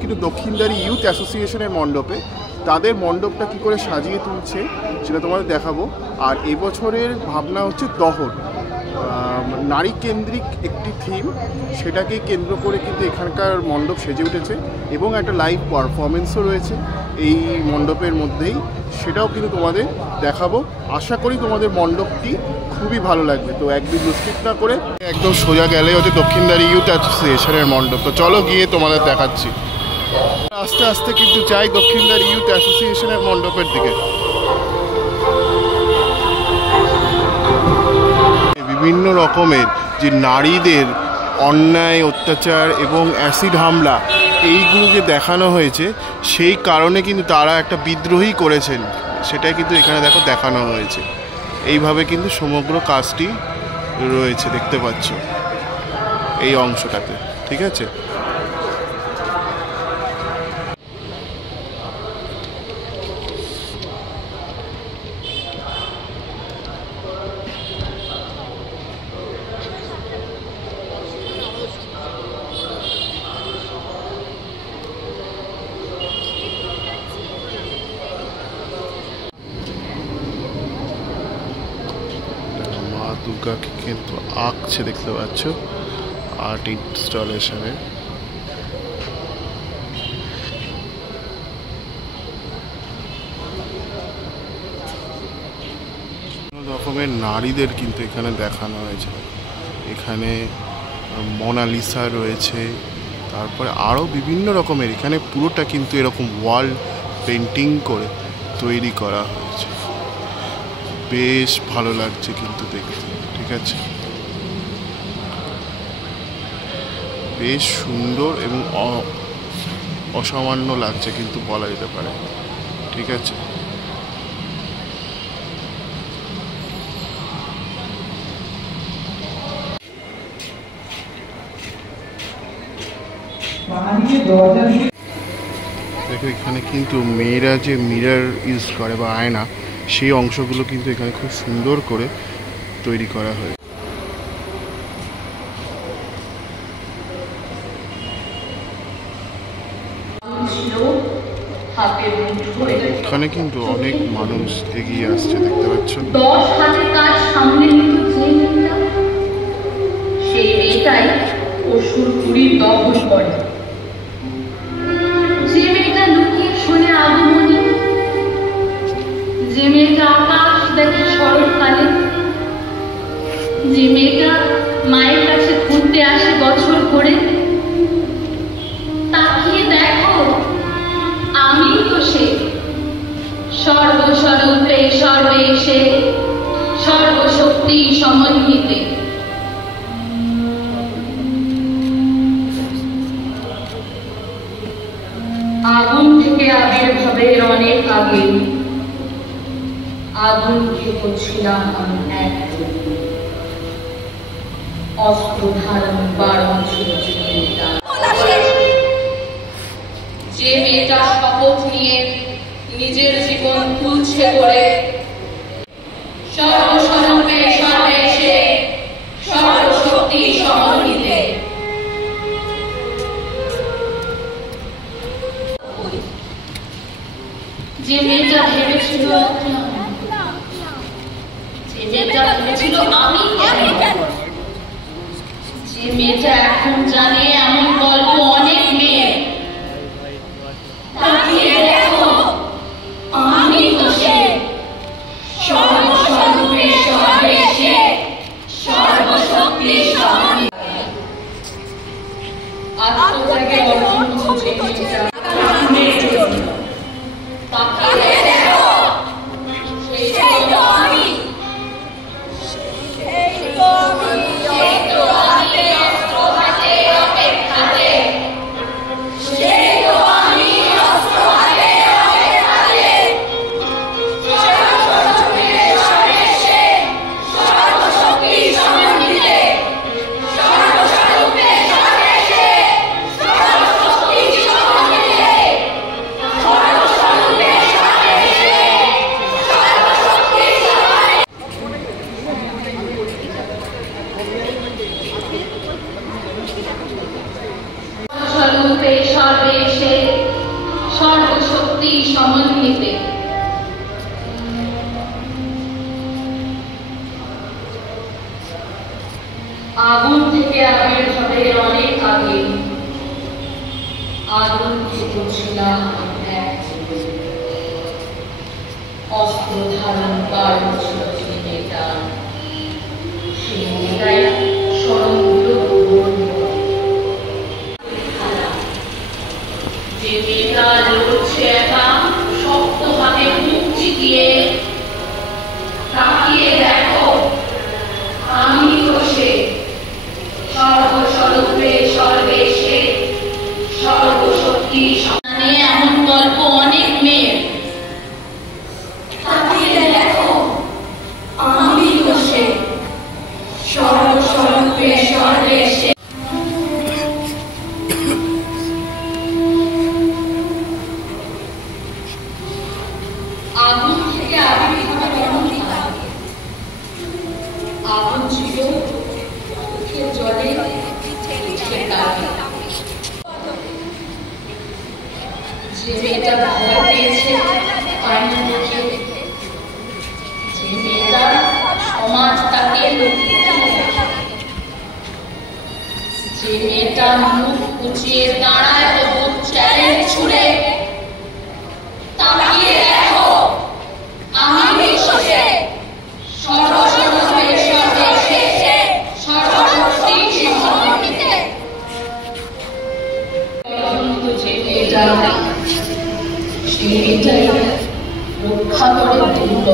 কিন্তু দক্ষিণদারি ইউথ অ্যাসোসিয়েশনের মণ্ডপে তাদের মণ্ডপটা কি করে সাজিয়ে তুলছে সেটা তোমাদের দেখাবো। আর এবছরের ভাবনা হচ্ছে দহন, নারী কেন্দ্রিক একটি থিম, সেটাকে কেন্দ্র করে কিন্তু এখানকার মণ্ডপ সেজে উঠেছে এবং একটা লাইভ পারফরমেন্সও রয়েছে এই মণ্ডপের মধ্যেই, সেটাও কিন্তু তোমাদের দেখাবো। আশা করি তোমাদের মণ্ডপটি খুবই ভালো লাগবে। তো একদিন স্কিপ না করে একদম সোজা গেলে হচ্ছে দক্ষিণদারি ইউথ অ্যাসোসিয়েশনের মণ্ডপ। তো চলো গিয়ে তোমাদের দেখাচ্ছি। আস্তে আস্তে কিন্তু যাই দক্ষিণদারি ইউথ অ্যাসোসিয়েশনের মণ্ডপের দিকে। বিভিন্ন রকমের যে নারীদের অন্যায় অত্যাচার এবং অ্যাসিড হামলা এইগুলো যে দেখানো হয়েছে, সেই কারণে কিন্তু তারা একটা বিদ্রোহী করেছেন, সেটাই কিন্তু এখানে দেখো দেখানো হয়েছে। এইভাবে কিন্তু সমগ্র কাজটি রয়েছে, দেখতে পাচ্ছ এই অংশটাতে, ঠিক আছে। দুর্গাকে কিন্তু আঁকছে, দেখতে পাচ্ছ আর্ট ইনস্টলেশনে। রকমের নারীদের কিন্তু এখানে দেখানো হয়েছে। এখানে মোনালিসা রয়েছে, তারপরে আরও বিভিন্ন রকমের, এখানে পুরোটা কিন্তু এরকম ওয়াল পেন্টিং করে তৈরি করা হয়েছে। বেশ ভালো লাগছে কিন্তু দেখতে, ঠিক আছে, বেশ সুন্দর এবং অসামান্য লাগছে কিন্তু বলা যেতে পারে, ঠিক আছে। দেখো এখানে কিন্তু মেয়েরা যে মিরর ইউজ করে বা আয়না, সেই অংশগুলো কিন্তু এখানে খুব সুন্দর করে তৈরি করা হয়। এখানে কিন্তু অনেক মানুষ এগিয়ে আসছে, দেখতে পাচ্ছ। 10 হাতের কাজ সামনে নিত যে মেয়েটা, সেই মেয়েটাই অসুর পুরীর দখল করে। যে মেয়েটা লুকিয়ে শোনে আগমনী, যে মেয়েটা আকাশ দেখে শরৎকালে, যে মেয়েটা মায়ের কাছে ঘুরতে আসে বছর করে, তাকিয়ে দেখো আমি তো সে, সর্বস্বরূপে সর্বেশে সর্বশক্তি সমন্বিতে। আগুন থেকে আবির্ভাবের অনেক আগে আগুন খেপেছিলাম আমি এক, অস্ত্র ধারণ বারণ ছিল যে মেয়েটা শপথ নিয়ে নিজের জীবন তুলছে করে, সর্বস্বরূপে সর্বেশে সর্বশক্তি সমন্বিতে। যে মেয়েটা ভেবেছিল, যে মেয়েটা ভেবেছিল আমি কেন, যে মেয়েটা এখন জানে এমন গল্প অনেক মেয়ে। তাকিয়ে দেখো আমি তো সে, সর্বস্বরূপে সর্বেশে সর্বশক্তি সমন্বিত। আত্মত্যাগে অর্জন খুঁজে মেয়েটা তাকিয়ে দেখো সেই তো আমি, সেই তো আমি, অস্ত্র হাতে অপেক্ষাতে সর্বস্বরূপে সর্বেশে সর্বশক্তি সমন্বিতে। আগুন থেকে আবির্ভাবের অনেক আগে আগুন থেকে ছিলাম এক, অস্ত্র ধারণ ছিল মেয়েটা, সেই মেয়েটাই স্বরূপ যে মেয়েটা লড়ছে একা শক্ত হাতে মুখ চিতিয়ে। তাকিয়ে দেখো আমি তো সে সর্বস্বরূপে সর্বেশে সর্বশক্তি সমানে। এমন গল্প অনেক মেয়ের। তাকিয়ে দেখো আমি তো সে সর্বস্বরূপে সর্বেশে। আগুন থেকে আবির্ভাবের অনেক আগে আগুন ছিল চোখের জলে যে মেয়েটা ভয় পেয়েছে আইন দেখে, যে মেয়েটা সমাজ তাকে যে মেয়েটা মুখ উঁচিয়ে দাঁড়ায় তবু চ্যালেঞ্জ ছুড়ে। তাকিয়ে দেখো আমি সে সর্বস্বরূপে সর্বশেষে সর্বশক্তি সমন্বিতে। যে মেয়েটা সেই মেয়েটাই রক্ষা করে দুর্গত।